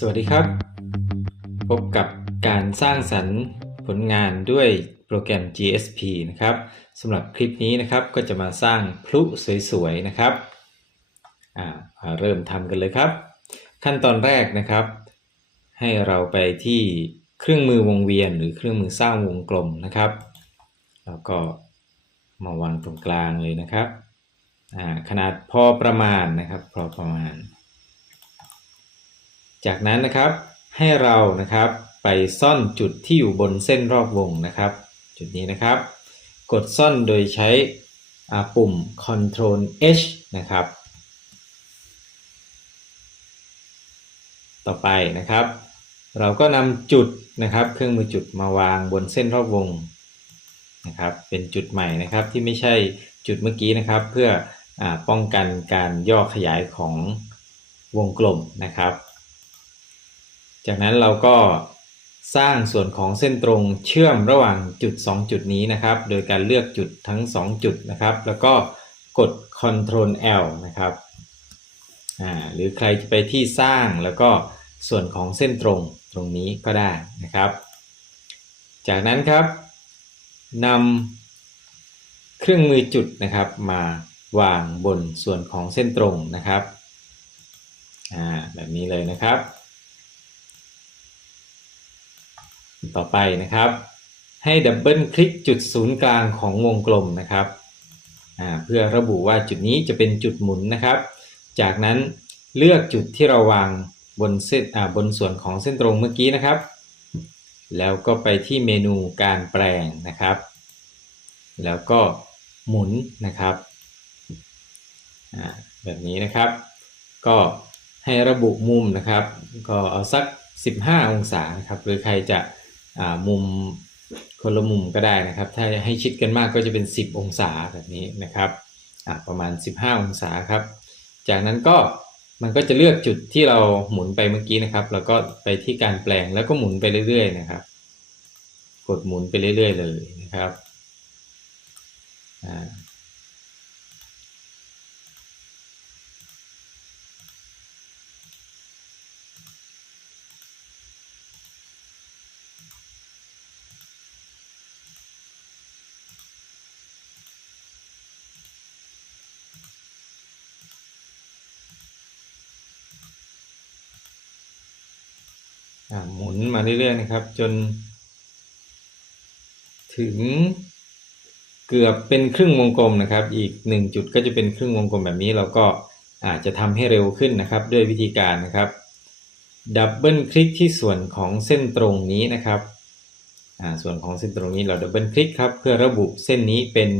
สวัสดีครับ พบกับการสร้างสรรค์ผลงานด้วยโปรแกรม GSP นะครับสำหรับคลิปนี้นะครับก็จะมาสร้างพลุสวยๆนะครับอ่าเริ่มทำกันเลยครับ ขั้นตอนแรกนะครับ ให้เราไปที่เครื่องมือวงเวียนหรือเครื่องมือสร้างวงกลมนะครับแล้วก็มาวางตรงกลางเลยนะครับขนาดพอประมาณนะครับ พอประมาณ จากนั้นนะครับให้เรานะครับไปซ่อนจุดที่อยู่บนเส้นรอบวงนะครับ จุดนี้นะครับ กดซ่อนโดยใช้ปุ่ม Ctrl H นะครับ ต่อไปนะครับ เราก็นำจุดนะครับ เครื่องมือจุดมาวางบนเส้นรอบวงนะครับ เป็นจุดใหม่นะครับที่ไม่ใช่จุดเมื่อกี้นะครับ เพื่ออป้องกันการย่อขยายของวงกลมนะครับ จากนั้นเราก็สร้างส่วนของเส้นตรงเชื่อมระหว่างจุด 2 จุดนี้นะครับ โดยการเลือกจุดทั้ง 2 จุดนะครับ แล้วก็กด Ctrl L นะครับหรือใครจะไปที่สร้างแล้วก็ส่วนของเส้นตรงตรงนี้ก็ได้นะครับ จากนั้นครับนำเครื่องมือจุดนะครับมาวางบนส่วนของเส้นตรงนะครับแบบนี้เลยนะครับ ต่อไปนะครับ ให้ดับเบิลคลิกจุดศูนย์กลางของวงกลมนะครับเพื่อระบุว่าจุดนี้จะเป็นจุดหมุนนะครับ จากนั้นเลือกจุดที่เราวางบนเส้นบนส่วนของเส้นตรงเมื่อกี้นะครับ แล้วก็ไปที่เมนูการแปลงนะครับ แล้วก็หมุนนะครับแบบนี้นะครับ ก็ให้ระบุมุมนะครับ ก็เอาสัก 15 องศาครับหรือใครจะ มุมคนละมุมก็ได้นะครับ ถ้าให้ชิดกันมากก็จะเป็น 10 องศาแบบนี้นะครับประมาณ 15 องศาครับ จากนั้นก็มันก็จะเลือกจุดที่เราหมุนไปเมื่อกี้นะครับ แล้วก็ไปที่การแปลงแล้วก็หมุนไปเรื่อยๆนะครับ กดหมุนไปเรื่อยๆเลยนะครับ หมุนมาเรื่อยๆนะครับ จน ถึงเกือบเป็นครึ่งวงกลมนะครับ อีกหนึ่งจุดก็จะเป็นครึ่งวงกลมแบบนี้เราก็อาจจะทำให้เร็วขึ้นนะครับ ด้วยวิธีการนะครับดับเบิลคลิกที่ส่วนของเส้นตรงนี้นะครับส่วนของเส้นตรงนี้เราดับเบิลคลิกครับเพื่อระบุเส้นนี้เป็น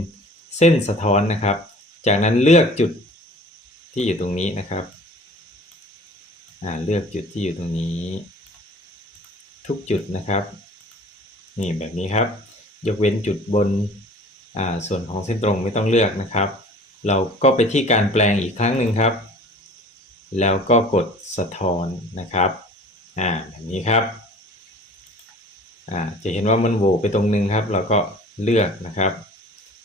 เส้นสะท้อนนะครับ จากนั้นเลือกจุดที่อยู่ตรงนี้นะครับเลือกจุดที่อยู่ตรงนี้ ทุกจุดนะครับนี่แบบนี้ครับ ยกเว้นจุดบนส่วนของเส้นตรงไม่ต้องเลือกนะครับ เราก็ไปที่การแปลงอีกครั้งหนึ่งครับ แล้วก็กดสะท้อนนะครับอ่าแบบนี้ครับอ่าจะเห็นว่ามันโหวไปตรงนึงครับ เราก็เลือกนะครับ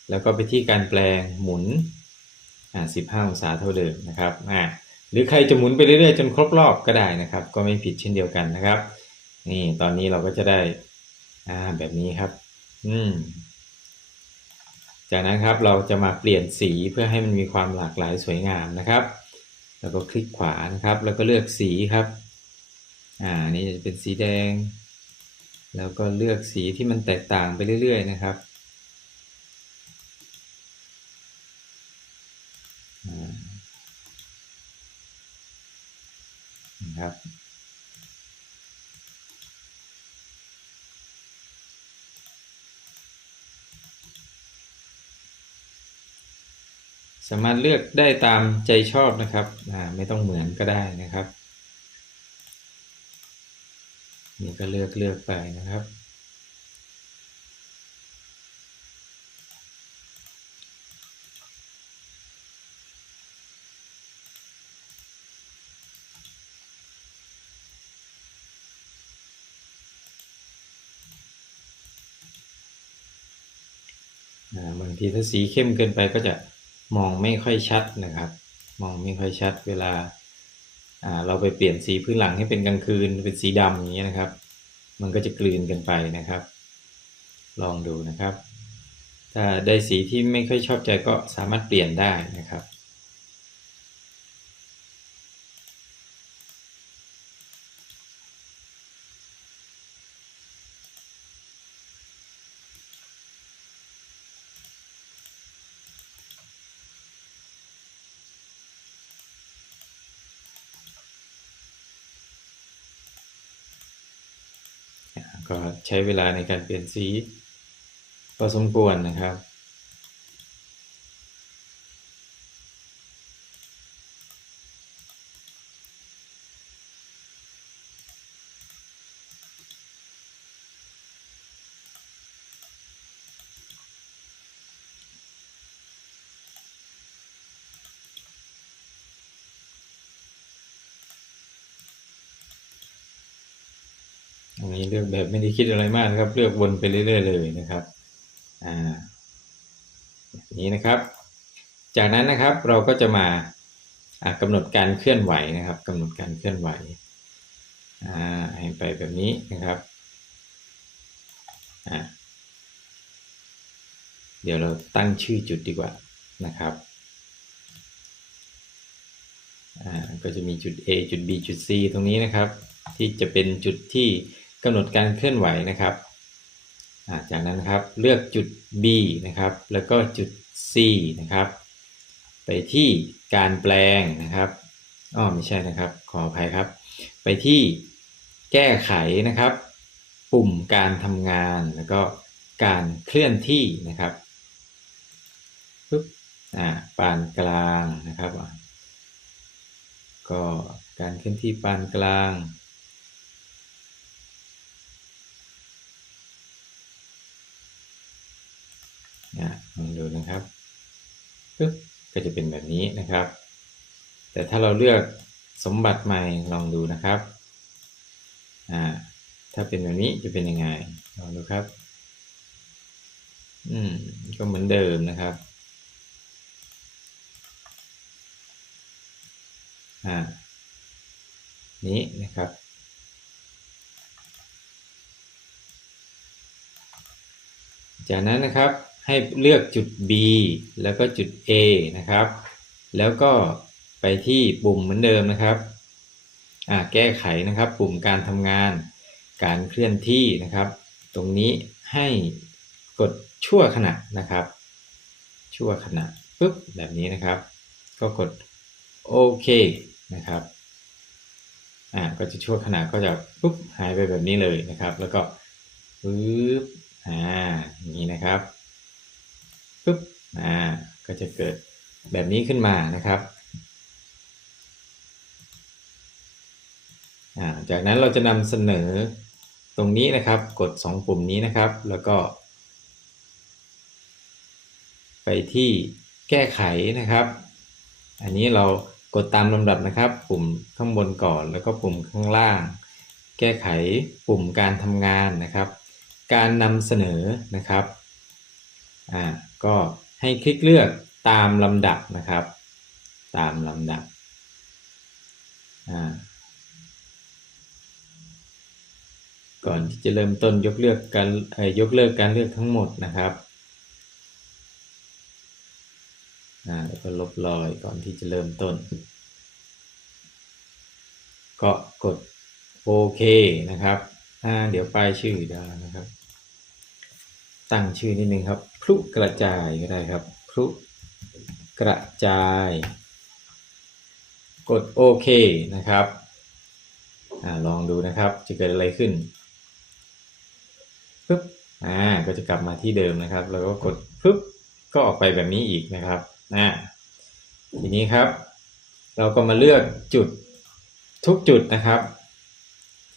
แล้วก็ไปที่การแปลงหมุนอ่า15องศาเท่าเดิมนะครับอ่าหรือใครจะหมุนไปเรื่อยๆจนครบรอบก็ได้นะครับ ก็ไม่ผิดเช่นเดียวกันนะครับ นี่ตอนนี้เราก็จะได้อ่าแบบนี้ครับ อืม จากนั้นครับเราจะมาเปลี่ยนสีเพื่อให้มันมีความหลากหลายสวยงามนะครับ แล้วก็คลิกขวานะครับ แล้วก็เลือกสีครับ อ่านี่จะเป็นสีแดง แล้วก็เลือกสีที่มันแตกต่างไปเรื่อย ๆ นะครับนะครับามารถเลือกได้ตามใจชอบนะครับไม่ต้องเหมือนก็ได้นะครับ นี่ก็เลือกเลือกไปนะครับ บางทีถ้าสีเข้มเกินไปก็จะ มองไม่ค่อยชัดนะครับ มองไม่ค่อยชัดเวลาเราไปเปลี่ยนสีพื้นหลังให้เป็นกลางคืนเป็นสีดำอย่างนี้นะครับ มันก็จะกลืนกันไปนะครับ ลองดูนะครับ ถ้าได้สีที่ไม่ค่อยชอบใจก็สามารถเปลี่ยนได้นะครับ ก็ใช้เวลาในการเปลี่ยนสีพอสมควรนะครับ อันนี้เลือกแบบ ไม่ได้คิดอะไรมากนะครับ เลือกวนไปเรื่อยๆเลยนะครับอ่านี้นะครับ จากนั้นนะครับเราก็จะมาอ่ากำหนดการเคลื่อนไหวนะครับกำหนดการเคลื่อนไหวอ่าให้ไปแบบนี้นะครับอ่าเดี๋ยวเราตั้งชื่อจุดดีกว่านะครับอ่าก็จะมีจุด A จุด B จุด C ตรงนี้นะครับ ที่จะเป็นจุดที่ กำหนดการเคลื่อนไหวนะครับจากนั้นครับเลือกจุด B นะครับ แล้วก็จุด C นะครับ ไปที่การแปลงนะครับอ้อไม่ใช่นะครับ ขออภัยครับ ไปที่แก้ไขนะครับ ปุ่มการทำงานแล้วก็การเคลื่อนที่นะครับปึ๊บอ่าปานกลางนะครับ ก็การเคลื่อนที่ปานกลาง นะลองดูนะครับปึ๊บก็จะเป็นแบบนี้นะครับ แต่ถ้าเราเลือกสมบัติใหม่ลองดูนะครับอ่าถ้าเป็นแบบนี้จะเป็นยังไงลองดูครับ อืมก็เหมือนเดิมนะครับอ่านี้นะครับจากนั้นนะครับ ให้เลือกจุด B แล้วก็จุด A นะครับ แล้วก็ไปที่ปุ่มเหมือนเดิมนะครับแก้ไขนะครับ ปุ่มการทำงาน การเคลื่อนที่นะครับ ตรงนี้ให้กดชั่วขณะนะครับ ชั่วขณะปุ๊บแบบนี้นะครับ ก็กดโอเคนะครับอ่าก็จะชั่วขณะก็จะปุ๊บหายไปแบบนี้เลยนะครับ แล้วก็ปึ๊บอ่าอย่างนี้นะครับ ปุ๊บอ่าก็จะเกิดแบบนี้ขึ้นมานะครับอ่าจากนั้นเราจะนำเสนอตรงนี้นะครับ กด 2 ปุ่มนี้นะครับ แล้วก็ ไปที่แก้ไขนะครับ อันนี้เรากดตามลำดับนะครับ ปุ่มข้างบนก่อน แล้วก็ปุ่มข้างล่าง แก้ไขปุ่มการทำงานนะครับ การนำเสนอนะครับอ่า ก็ให้คลิกเลือกตามลำดับนะครับ ตามลำดับก่อนที่จะเริ่มต้นยกเลือกการยกเลิกการเลือกทั้งหมดนะครับแล้วก็ลบรอยก่อนที่จะเริ่มต้น ก็กดโอเคนะครับ เดี๋ยวป้ายชื่อได้นะครับ ตั้งชื่อนิดนึงครับ พลุกระจายก็ได้ครับ พลุกระจาย กดโอเคนะครับอ่าลองดูนะครับจะเกิดอะไรขึ้นปึ๊บอ่าก็จะกลับมาที่เดิมนะครับ แล้วก็กดปึ๊บก็ออกไปแบบนี้อีกนะครับอ่าทีนี้ครับ เราก็มาเลือกจุดทุกจุดนะครับ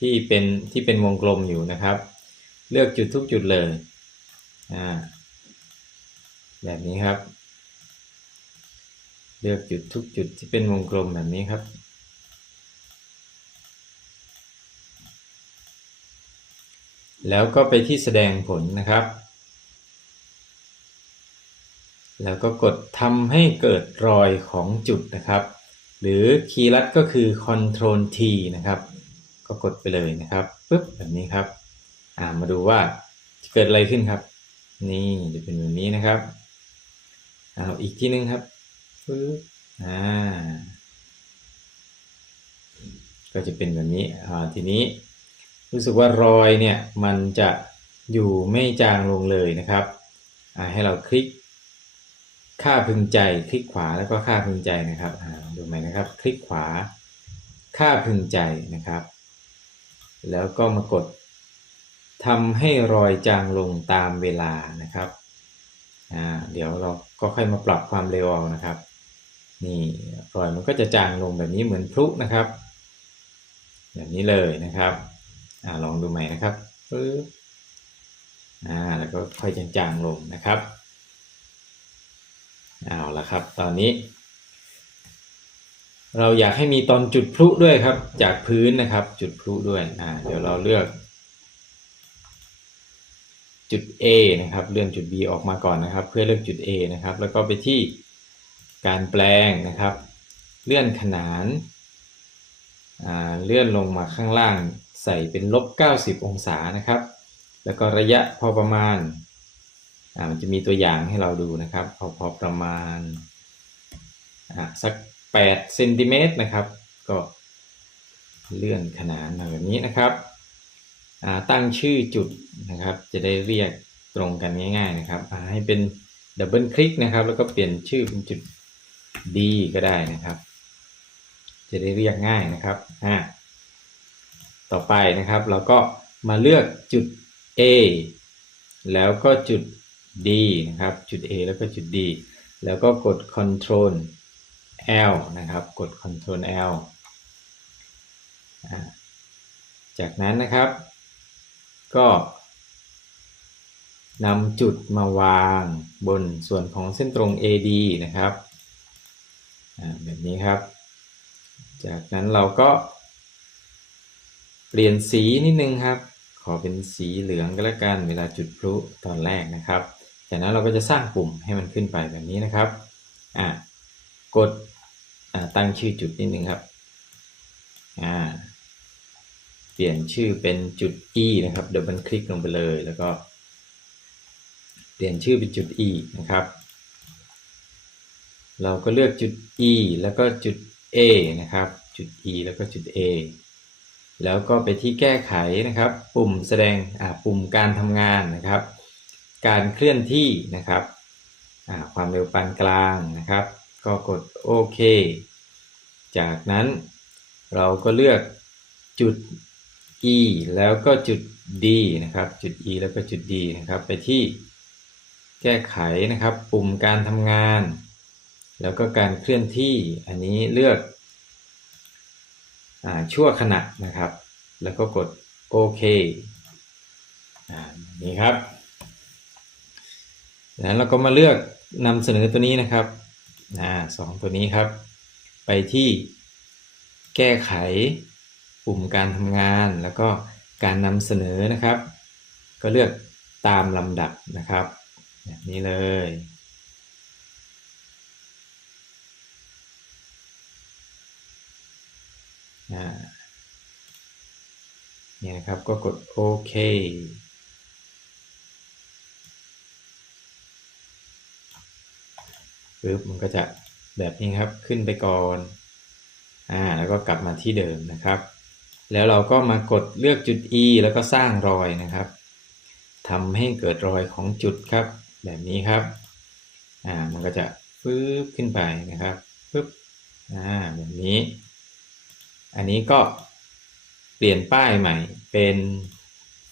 ที่เป็นที่เป็นวงกลมอยู่นะครับ เลือกจุดทุกจุดเลย อ่าแบบนี้ครับ เลือกจุดทุกจุดที่เป็นวงกลมแบบนี้ครับ แล้วก็ไปที่แสดงผลนะครับ แล้วก็กดทำให้เกิดรอยของจุดนะครับ หรือคีย์ลัดก็คือ Ctrl T นะครับ ก็กดไปเลยนะครับปึ๊บแบบนี้ครับ อ่ามาดูว่าเกิดอะไรขึ้นครับ นี่จะเป็นแบบนี้นะครับเอาอีกที่นึงครับปึ๊บอ่าก็จะเป็นแบบนี้อ่าทีนี้รู้สึกว่ารอยเนี่ยมันจะอยู่ไม่จางลงเลยนะครับอ่าให้เราคลิกค่าพึงใจคลิกขวาแล้วก็ค่าพึงใจนะครับอ่าดูใหม่นะครับ คลิกขวา ค่าพึงใจนะครับ แล้วก็มากด ทำให้รอยจางลงตามเวลานะครับเดี๋ยวเราก็ค่อยมาปรับความเร็วเอานะครับ นี่รอยมันก็จะจางลงแบบนี้เหมือนพลุนะครับ แบบนี้เลยนะครับอลองดูใหม่นะครับปึ๊บอ่าแล้วก็ค่อยจางๆลงนะครับเอาละครับ ตอนนี้ เราอยากให้มีตอนจุดพลุด้วยครับ จากพื้นนะครับ จุดพลุด้วยอ่าเดี๋ยวเราเลือก จุด A นะครับเลื่อนจุด B ออกมาก่อนนะครับ เพื่อเลือกจุด A นะครับ แล้วก็ไปที่การแปลงนะครับ เลื่อนขนานเลื่อนลงมาข้างล่างใส่เป็นลบ 90 องศานะครับ แล้วก็ระยะพอประมาณมันจะมีตัวอย่างให้เราดูนะครับพอพอประมาณสัก8เซนติเมตรนะครับ ก็เลื่อนขนานแบบนี้นะครับ ตั้งชื่อจุดนะครับ จะได้เรียกตรงกันง่าย ๆ นะครับให้เป็นดับเบิลคลิกนะครับ แล้วก็เปลี่ยนชื่อเป็นจุด D ก็ได้นะครับ จะได้เรียกง่ายนะครับอ่าต่อไปนะครับเราก็มาเลือกจุด A แล้วก็จุด D นะครับ จุด A แล้วก็จุด D แล้วก็กด Ctrl L นะครับ กด Ctrl L อ่าจากนั้นนะครับ ก็นำจุดมาวางบนส่วนของเส้นตรง AD นะครับแบบนี้ครับ จากนั้นเราก็ เปลี่ยนสีนิดนึงครับ ขอเป็นสีเหลืองก็แล้วกันเวลาจุดพลุตอนแรกนะครับ จากนั้นเราก็จะสร้างปุ่มให้มันขึ้นไปแบบนี้นะครับอ่ากดอ่าตั้งชื่อจุดนิดนึงครับอ่า เปลี่ยนชื่อเป็นจุด E นะครับเดับเบิลคลิกลงไปเลยแล้วก็ เปลี่ยนชื่อเป็นจุด E นะครับ เราก็เลือกจุด E แล้วก็จุด A นะครับ จุด E แล้วก็จุด A แล้วก็ไปที่แก้ไขนะครับ ปุ่มแสดงปุ่มการทำงานนะครับ การเคลื่อนที่นะครับความเร็วปานกลางนะครับ ก็กดโอเค จากนั้นเราก็เลือกจุด E แล้วก็จุด D นะครับจุด E แล้วก็จุด D นะครับไปที่แก้ไขนะครับ ปุ่มการทำงาน แล้วก็การเคลื่อนที่อันนี้เลือกชั่วขณะนะครับ แล้วก็กดโอเคนี่ครับแล้วเราก็มาเลือกนำเสนอตัวนี้นะครับสองตัวนี้ครับ ไปที่แก้ไข ปุ่มการทำงานแล้วก็การนำเสนอนะครับ ก็เลือกตามลำดับนะครับแบบนี้เลย นี่นะครับก็กดโอเคปึ๊บมันก็จะแบบนี้ครับขึ้นไปก่อน อ่า แล้วก็กลับมาที่เดิมนะครับ แล้วเราก็มากดเลือกจุด E แล้วก็สร้างรอยนะครับทำให้เกิดรอยของจุดครับ แบบนี้ครับอ่ามันก็จะปึ๊บขึ้นไปนะครับปึ๊บอ่าแบบนี้ อันนี้ก็เปลี่ยนป้ายใหม่เป็น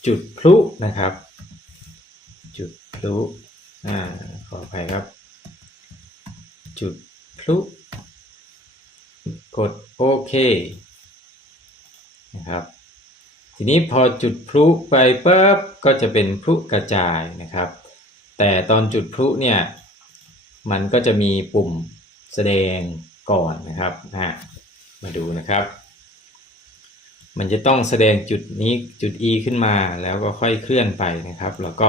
จุดพลุนะครับ จุดพลุอ่าขออภัยครับ จุดพลุกดโอเค นะครับ ทีนี้พอจุดพลุไปปุ๊บก็จะเป็นพลุกระจายนะครับ แต่ตอนจุดพลุเนี่ยมันก็จะมีปุ่มแสดงก่อนนะครับมาดูนะครับ มันจะต้องแสดงจุดนี้จุด E ขึ้นมาแล้วก็ค่อยเคลื่อนไปนะครับ แล้วก็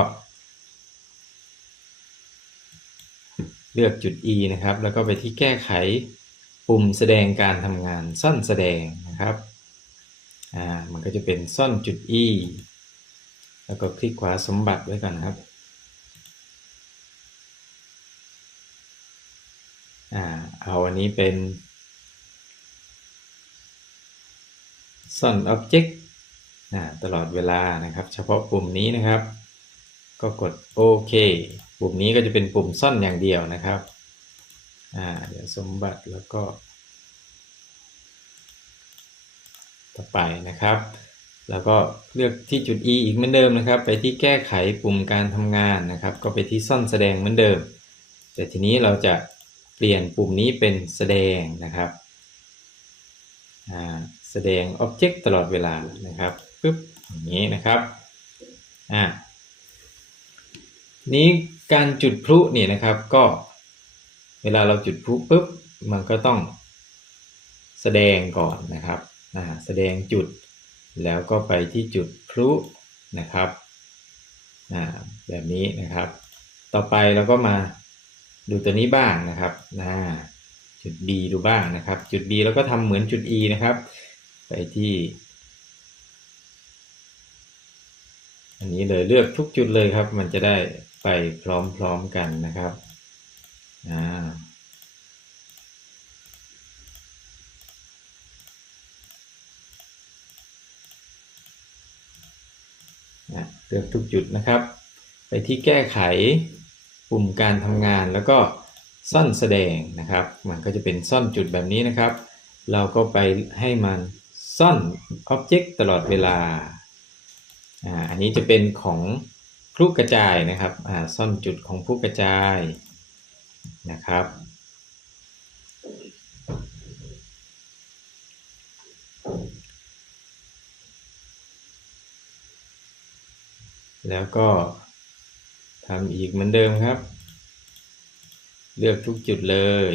เลือกจุด E นะครับ แล้วก็ไปที่แก้ไขปุ่มแสดงการทำงานซ่อนแสดงนะครับ อ่ามันก็จะเป็นซ่อนจุด e แล้วก็คลิกขวาสมบัติไว้ก่อนนะครับอ่าเอาอันนี้เป็นซ่อน Object อ่าตลอดเวลานะครับ เฉพาะปุ่มนี้นะครับ ก็กดโอเคปุ่มนี้ก็จะเป็นปุ่มซ่อนอย่างเดียวนะครับอ่าเดี๋ยวสมบัติแล้วก็ ต่อไปนะครับ แล้วก็เลือกที่จุด E อีกเหมือนเดิมนะครับ ไปที่แก้ไขปุ่มการทำงานนะครับ ก็ไปที่ซ่อนแสดงเหมือนเดิม แต่ทีนี้เราจะเปลี่ยนปุ่มนี้เป็นแสดงนะครับแสดง Object ตลอดเวลานะครับปึ๊บอย่างนี้นะครับอ่านี้การจุดพลุเนี่ยนะครับก็เวลาเราจุดพลุปุ๊บมันก็ต้องแสดงก่อนนะครับ แสดงจุด แล้วก็ไปที่จุดพลุนะครับแบบนี้นะครับ ต่อไปเราก็มาดูตัวนี้บ้างนะครับจุด B ดูบ้างนะครับ จุด B แล้วก็ทำเหมือนจุด E นะครับ ไปที่ อันนี้เลยเลือกทุกจุดเลยครับ มันจะได้ไปพร้อมๆกันนะครับอ่า เลือกทุกจุดนะครับ ไปที่แก้ไขปุ่มการทำงานแล้วก็ซ่อนแสดงนะครับ มันก็จะเป็นซ่อนจุดแบบนี้นะครับ เราก็ไปให้มันซ่อน Object ตลอดเวลาอ่าอันนี้จะเป็นของพลุกระจายนะครับอ่าซ่อนจุดของพลุกระจายนะครับ แล้วก็ทำอีกเหมือนเดิมครับ เลือกทุกจุดเลย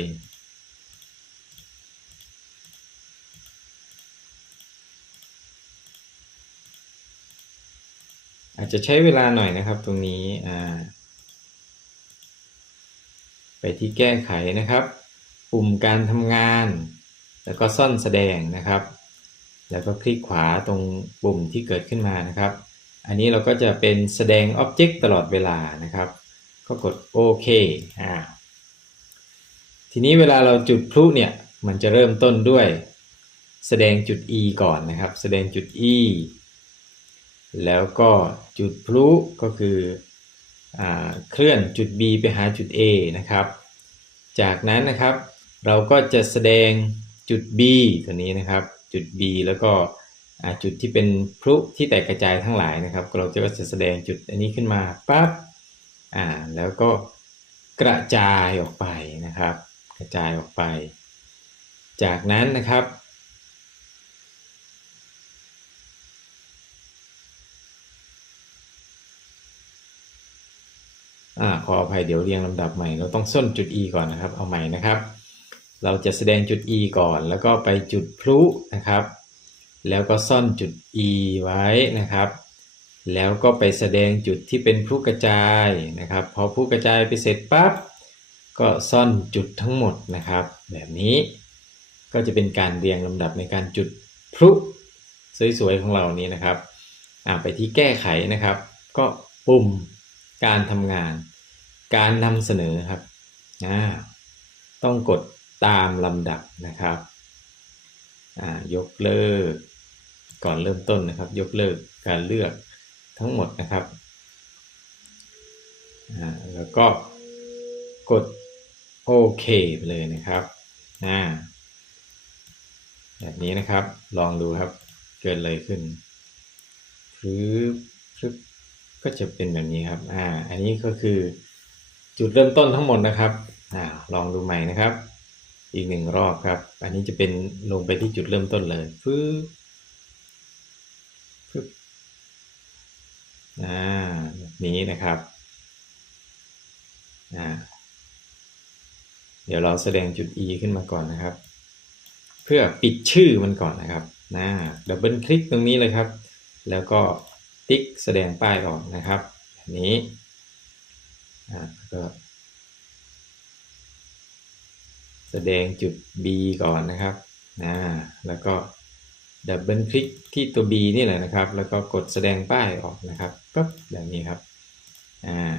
อาจจะใช้เวลาหน่อยนะครับตรงนี้ไปที่แก้ไขนะครับ ปุ่มการทำงาน แล้วก็ซ่อนแสดงนะครับ แล้วก็คลิกขวาตรงปุ่มที่เกิดขึ้นมานะครับ อันนี้เราก็จะเป็นแสดง Object ตลอดเวลานะครับ ก็กดโอเคอ่าทีนี้เวลาเราจุดพลุเนี่ย มันจะเริ่มต้นด้วย แสดงจุด E ก่อนนะครับ แสดงจุด E แล้วก็จุดพลุก็คืออเคลื่อนจุด B ไปหาจุด A นะครับ จากนั้นนะครับ เราก็จะแสดงจุด B ตัวนี้นะครับ จุด B แล้วก็ จุดที่เป็นพลุที่แตกกระจายทั้งหลายนะครับ เราจะจะแสดงจุดอันนี้ขึ้นมาปั๊บอ่าแล้วก็กระจายออกไปนะครับ กระจายออกไป จากนั้นนะครับ อ่าขออภัยเดี๋ยวเรียงลำดับใหม่ เราต้องส้นจุด E ก่อนนะครับ เอาใหม่นะครับ เราจะแสดงจุด E ก่อน แล้วก็ไปจุดพลุนะครับ แล้วก็ซ่อนจุด E ไว้นะครับ แล้วก็ไปแสดงจุดที่เป็นพลุกระจายนะครับ พอพลุกระจายไปเสร็จปั๊บ ก็ซ่อนจุดทั้งหมดนะครับ แบบนี้ก็จะเป็นการเรียงลำดับในการจุดพลุสวยๆของเรานี้นะครับอ่าไปที่แก้ไขนะครับ ก็ปุ่มการทำงาน การนำเสนอครับต้องกดตามลำดับนะครับยกเลิก ก่อนเริ่มต้นนะครับ ยกเลิกการเลือกทั้งหมดนะครับ แล้วก็กดโอเคไปเลยนะครับอ่าแบบนี้นะครับ ลองดูครับ เกิดอะไรขึ้นพรึบพึบก็จะเป็นแบบนี้ครับ อ่า อันนี้ก็คือจุดเริ่มต้นทั้งหมดนะครับ อ่า ลองดูใหม่นะครับ อีกหนึ่งรอบครับ อันนี้จะเป็นลงไปที่จุดเริ่มต้นเลยฟึบฟึบ อ่านี้นะครับอ่าเดี๋ยวเราแสดงจุด E ขึ้นมาก่อนนะครับ เพื่อปิดชื่อมันก่อนนะครับนะดับเบิลคลิกตรงนี้เลยครับ แล้วก็ติ๊กแสดงป้ายออกนะครับแบบนี้อ่าก็แสดงจุด B ก่อนนะครับนะแล้วก็ ดับเบิลคลิกที่ตัว B นี่แหละนะครับ แล้วก็กดแสดงป้ายออกนะครับก็แบบนี้ครับอ่า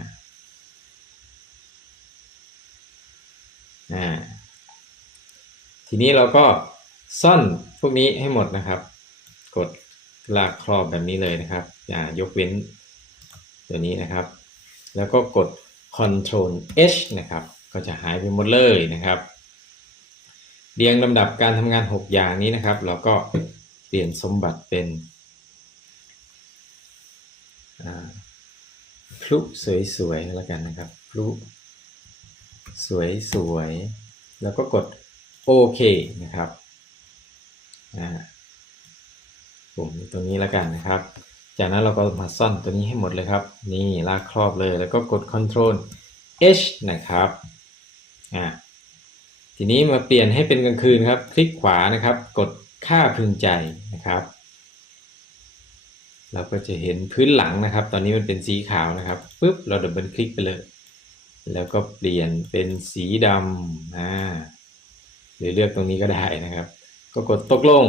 อ่าทีนี้เราก็ซ่อนพวกนี้ให้หมดนะครับ กดลากครอบแบบนี้เลยนะครับ อย่ายกเว้นตัวนี้นะครับ แล้วก็กด Ctrl H นะครับ ก็จะหายไปหมดเลยนะครับ เรียงลำดับการทำงาน 6 อย่างนี้นะครับ เราก็ เปลี่ยนสมบัติเป็นพลุสวยๆแล้วกันนะครับพลุสวยๆแล้วก็กดโอเคนะครับปุ่มตรงนี้แล้วกันนะครับ จากนั้นเราก็มาซ่อนตัวนี้ให้หมดเลยครับ นี่ลากครอบเลยแล้วก็กด Ctrl H นะครับอ่าทีนี้มาเปลี่ยนให้เป็นกลางคืนครับ คลิกขวานะครับ กด ค่าพึงใจนะครับ เราก็จะเห็นพื้นหลังนะครับ ตอนนี้มันเป็นสีขาวนะครับปุ๊บเราดับเบิลคลิกไปเลย แล้วก็เปลี่ยนเป็นสีดำอ่าหรือเลือกตรงนี้ก็ได้นะครับ ก็กดตกลง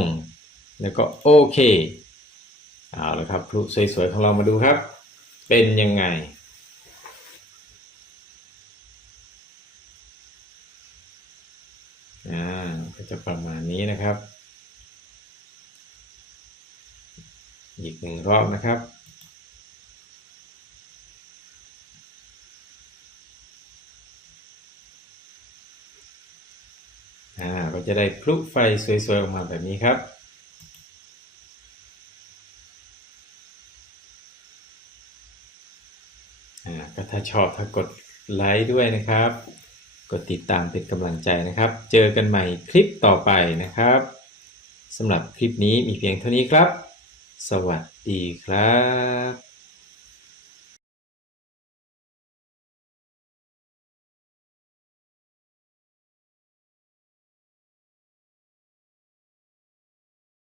แล้วก็โอเคเอาละครับพลุสวยๆของเรามาดูครับ เป็นยังไงอ่าก็จะประมาณนี้นะครับ อีกหนึ่งรอบนะครับ อ่า ก็จะได้พลุไฟสวยๆออกมาแบบนี้ครับอ่าก็ถ้าชอบถ้ากดไลค์ด้วยนะครับ กดติดตามเป็นกำลังใจนะครับ เจอกันใหม่คลิปต่อไปนะครับสำหรับคลิปนี้มีเพียงเท่านี้ครับ สวัสดีครับ